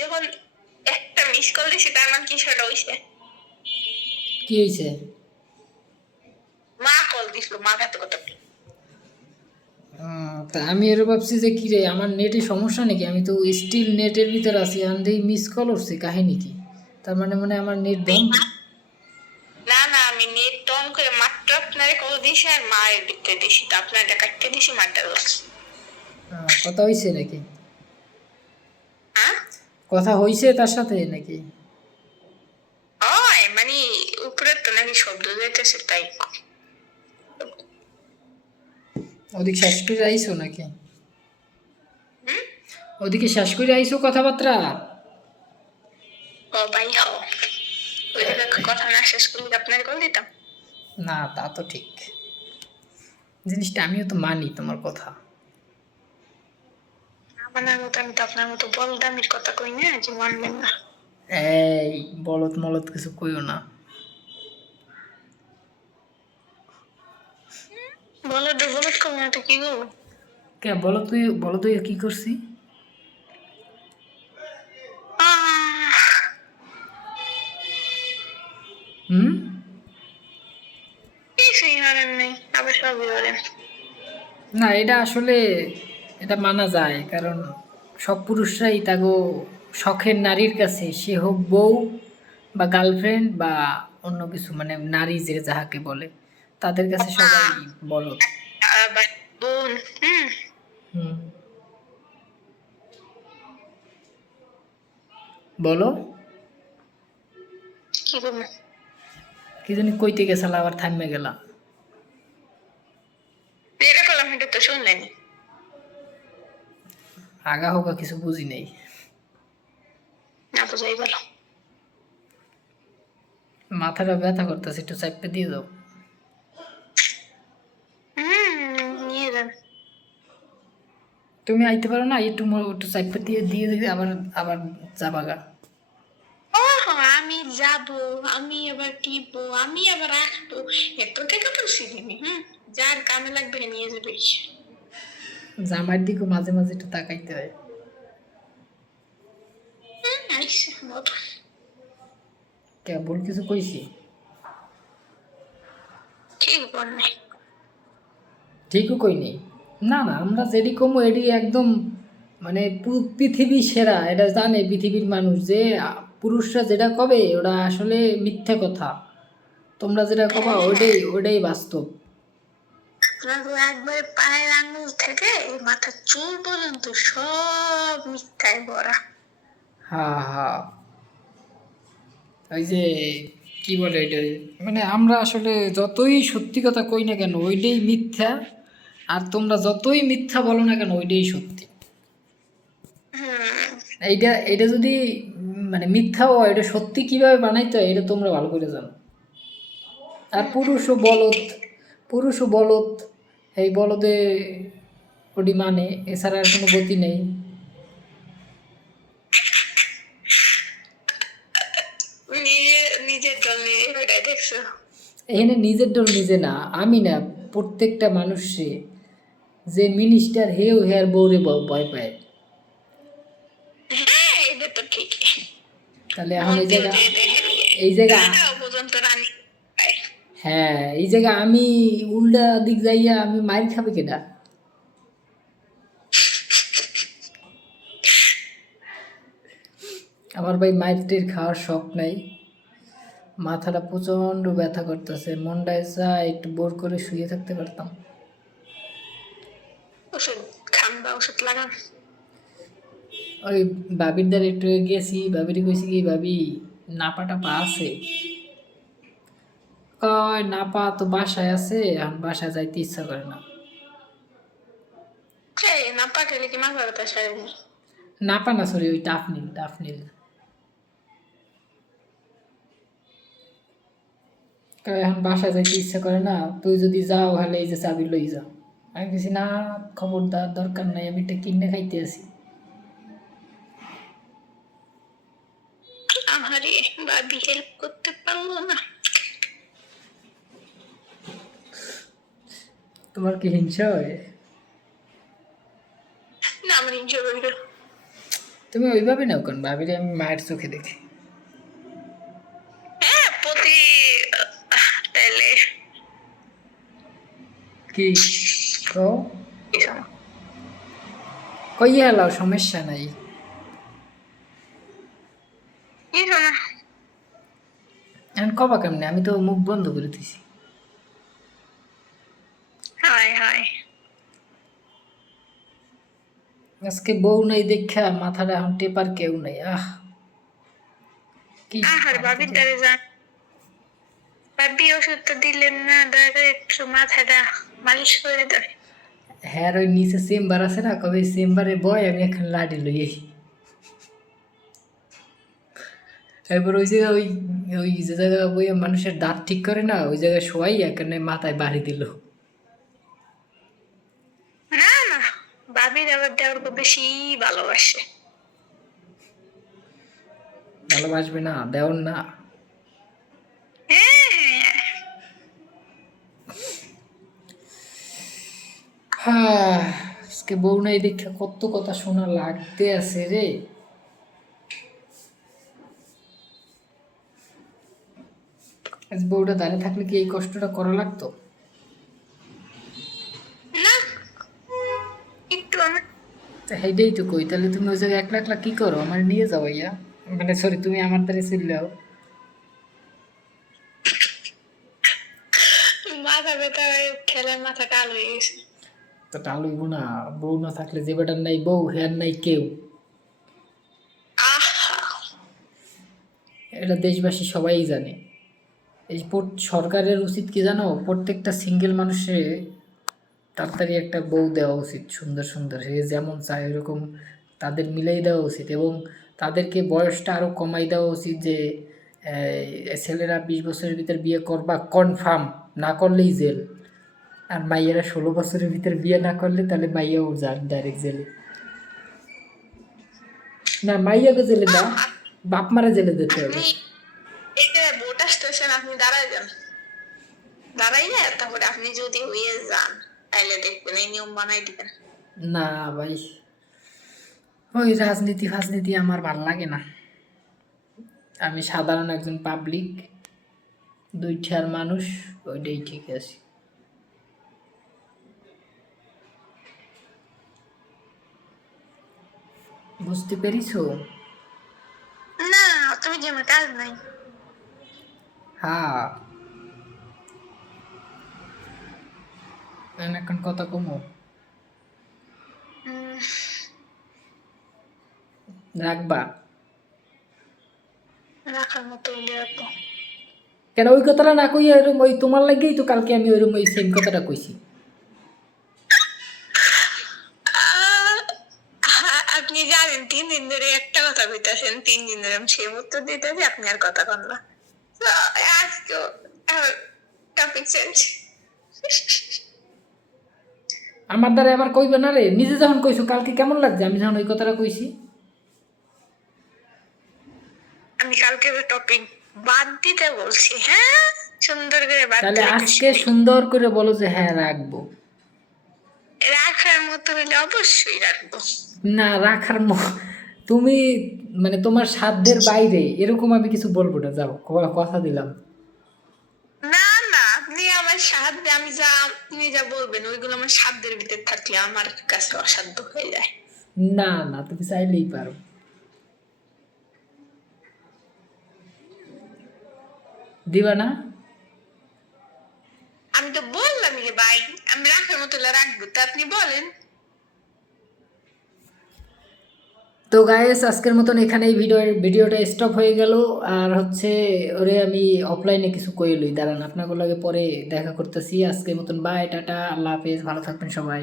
যখন একটা miss call দিছি তার মানে কি সেটা হইছে? কি হয়েছে? মা কল দিছিল, মা কাছে কথা। তা আমি এর ভাবছি যে কি রে, আমার নেটে সমস্যা নাকি? আমি তো স্টিল নেটের ভিতর আছি, আন্দেই মিস কল উঠছে, কাহিনী কি? তার মানে আমার নেট বন্ধ। না না, আমি নেট অন করে মাত্র আপনারে কল দিছি আর মায়ের দিতে দিছি, তা আপনারটা কাটতে দিছি, মারটা লাগছে। কথা হয়েছে নাকি? হ্যাঁ কথা হয়েছে তার সাথে নাকি? হয় মানে উপরে তো নাকি শব্দ যাইতেছে তাই। ওদিকে শেষ করে আইসো নাকি? হুম? ওদিকে শেষ করে আইসো কথাবার্তা? ও ভাই হ, ওই জায়গায় কথা না শেষ করলে আপনার কল দিতাম? না তা তো ঠিক, জিনিসটা আমিও তো মানি তোমার কথা। আপনার মতো আমি তো আপনার মতো বলদামির কথা কই না যে মানবেন না। এই বলত মলত কিছু কইও না। বলদ কম না তো কি গো? কে বলো তুই কি করছি? হুম? কিছুই হারেন নেই, আবার সবই হারেন। না এটা আসলে এটা মানা যায়, কারণ সব পুরুষরাই তাগো শখের নারীর কাছে, সে হোক বউ বা গার্লফ্রেন্ড বা অন্য কিছু, মানে নারী যে যাহাকে বলে, তাদের কাছে সবাই বলো। আবার বোন। হুম, বলো। কি করবো? কি জানি কইতে গেছালা, আবার থামে গেলা। এটা করলাম, এটা তো শুনলেনি। আগা হোগা কিছু বুঝি নেই। না বুঝাই ভালো। মাথাটা ব্যথা করতেছে, একটু চাপতে দিয়ে দাও। নিয়ে যান। তুমি আইতে পারো না? একটু একটু চাপতে দিয়ে দিয়ে দিলে আবার আবার যাবাগা। ও আমি যাব, আমি আবার টিপবো, আমি আবার আসবো, এত টাকা তো শিখিনি। যার কামে লাগবে নিয়ে যাবে। জামাইয়ের দিকেও মাঝে মাঝে একটু তাকাইতে হয়। আইসা বাবা। কে ভুল কিছু কইছি? ঠিক বলনি। ঠিকও কইনি। না না, আমরা যেডি কমু এডি একদম, মানে পৃথিবী সেরা, এটা জানে পৃথিবীর মানুষ যে পুরুষরা যেটা কবে ওটা আসলে মিথ্যে কথা, তোমরা যেটা কবা ওইটাই ওইটাই বাস্তব। আপনার একবারে পায়ের আঙুল থেকে মাথার চুল পর্যন্ত সব মিথ্যায় ভরা। হা হা, ওই যে কি বলে এটা, মানে আমরা আসলে যতই সত্যি কথা কই না কেন ওইটাই মিথ্যা, আর তোমরা যতই মিথ্যা বলো না কেন ওইটাই সত্যি। এইটা এটা যদি মানে মিথ্যা হয়, এটা সত্যি কিভাবে বানাইতে হয় এটা তোমরা ভালো করে জানো। আর পুরুষও বলদ, এই বলদে ওডি মানে, এছাড়া আর কোনো গতি নেই। নিজের দল নিজে ওটাই দেখছো। এখানে নিজের দল নিজে না, আমি না, প্রত্যেকটা মানুষে, যে মিনিস্টার হেও হেয়ার বউরে ভয় পায়। হ্যাঁ এটা তো ঠিক। তাহলে এখন মন্ত্রীও যে দেখেন এই জায়গা রাজাও পর্যন্ত রানী পায়। হ্যাঁ, এই জায়গা আমি উল্টা দিক যাইয়া আমি মাইর খাবে কেডা? আমার ভাই মাইর টের খাওয়ার শখ নাই, মাথাটা প্রচণ্ড ব্যথা করতেছে, মনটায় চায় একটু বোর করে শুয়ে থাকতে পারতাম। ওষুধ খান বা ওষুধ লাগান। ওই ভাবির দ্বারা একটু গেছি, ভাবিরে কইছি কি ভাবি নাপা টাপা আছে? কয় নাপা তো বাসায় আছে, এখন বাসায় যাইতে ইচ্ছা করে না। এই না পাঠালে কি মাথা ব্যথা সারেনি? নাপা না, সরি, ওই টাফনিল। কয় এখন বাসায় যাইতে ইচ্ছা করে না, তুই যদি যাও হলে এই যে চাবি লই যাও। আমি কিছু না, খবরদার, দরকার নাই, আমি এটা কিনে খাইতে আছি। আমারে ভাবি হেল্প করতে পারলো না। তোমার কি হিংসা হয়? না আমার হিংসা করে। তুমি ওইভাবে নাও কেন? ভাবিরে আমি মায়ের চোখে দেখি। হ্যাঁ প্রতি তাইলে কি কও? কইয়া এলাও, সমস্যা নাই। কি শোনা? এখন কবা কেমনে? আমি তো মুখ বন্ধ করে দিছি। হায় হায় আজকে বউ নাই দেখা মাথাটা এখন টেপার কেউ নাই। কি আর ভাবির দ্বারে যান, ভাবি ওষুধ তো দিলেন না, দয়া করে একটু মাথাটা মালিশ করে দেয়। হ্যাঁ, ওই নিচে চেম্বার আছে না, কবে চেম্বারে বয়, আমি এখন লাডি লই আই। এরপর ওই জায়গায় ওই ওই যে জায়গায় ওই মানুষের দাঁত ঠিক করে না, ওই জায়গায় শোয়াই এখানে মাথায় বাড়ি দিল। না না, ভাবির আবার দেওয়ার বেশি ভালোবাসে। ভালোবাসবে না? দেওর না। হ্যাঁ হ্যাঁ, আজকে বউ নাই দেখে কত কথা শোনা লাগতে আছে রে। আজ বউটা দাঁড়িয়ে থাকলে কি এই কষ্টটা করা লাগতো? না, একটু আমার তা সেইটাই তো কই, তাহলে তুমি ওই জায়গায় একলা একলা কি করো? আমার নিয়ে যাও ইয়া, মানে সরি, তুমি আমার দ্বারা চিল্লাও। মাথা ব্যথা খেলে মাথা কাল হয়ে গেছে। তো টালুইব না, বউ না থাকলে যে বেটার নাই বউ, হেয়ার নাই কেউ। আহা এটা দেশবাসী সবাই জানে। এই সরকারের উচিত কি জানো? প্রত্যেকটা সিঙ্গেল মানুষের তাড়াতাড়ি একটা বউ দেওয়া উচিত, সুন্দর সুন্দর, সে যেমন চায় এরকম তাদের মিলাই দেওয়া উচিত, এবং তাদেরকে বয়সটা আরও কমাই দেওয়া উচিত, যে ছেলেরা 20 বছরের ভিতর বিয়ে করবা কনফার্ম, না করলেই জেল। আর মাইয়েরা 16 বছরের ভিতর বিয়ে না করলে তাহলে মাইয়াও যান ডাইরেক্ট জেলে। না, মাইয়াকে জেলে না, বাপ মারা জেলে দিতে হবে। আপনি এই যে ভোটার স্টেশন আপনি দাঁড়ায় যান, দাঁড়াইয়া তারপরে আপনি যদি হয়ে যান তাইলে দেখবেন এই নিয়ম বানাই দিবেন। না ভাই, ওই রাজনীতি ফাজনীতি আমার ভাল লাগে না। আমি সাধারণ একজন পাবলিক, দুইটার মানুষ, ওইটাই ঠিক আছে। বুঝতে পেরেছো? না তুমি যে আমার কাজ নাই। হ্যাঁ, এখন কথা কমো, উম, রাখবা? রাখার মতো হইলে রাখবো। কেন ওই কথাটা না কইয়া এরকম, ওই তোমার লাগেই তো কালকে আমি ওইরকম ওই সেম কথাটা কইছি। আপনি জানেন 3 দিন ধরে একটা কথা কইতাছেন, 3 দিন ধরে আমি সেই উত্তর দিতেছি, আপনি আর কথা কন না। আজকে টপিক চেঞ্জ। আমার দ্বারা আবার কইবে না রে, নিজে যখন কইছো কালকে কেমন লাগছে আমি যখন ওই কথাটা কইছি। আমি কালকে টপিক বাদ দিতে বলছি, হ্যাঁ সুন্দর করে বাদ তাহলে দিলে আজকে সুন্দর করে বলো যে হ্যাঁ রাখবো। রাখার মতো হলে অবশ্যই রাখবো। না, তুমি মানে তোমার সাধ্যের বাইরে এরকম আমি কিছু বলবো না, যাও, কথা দিলাম। না না, আপনি আমার সাধ্য, আমি যা আপনি যা বলবেন ওইগুলো আমার সাধ্যের ভিতরে থাকলে আমার কাছে অসাধ্য হয়ে যায়। না না, তুমি চাইলেই পারো। দিবা না? আমি তো বললাম যে ভাই আমি রাখার মতো হলে রাখবো, তা আপনি বলেন। তো গাইস, আজকের মতন এখানেই ভিডিওটা স্টপ হয়ে গেল। আর হচ্ছে ওরে আমি অফলাইনে কিছু কইলই, দাঁড়ান আপনাদের লাগে পরে দেখা করতেছি। আজকের মতন বাই, টাটা, আল্লাহ হাফেজ, ভালো থাকবেন সবাই।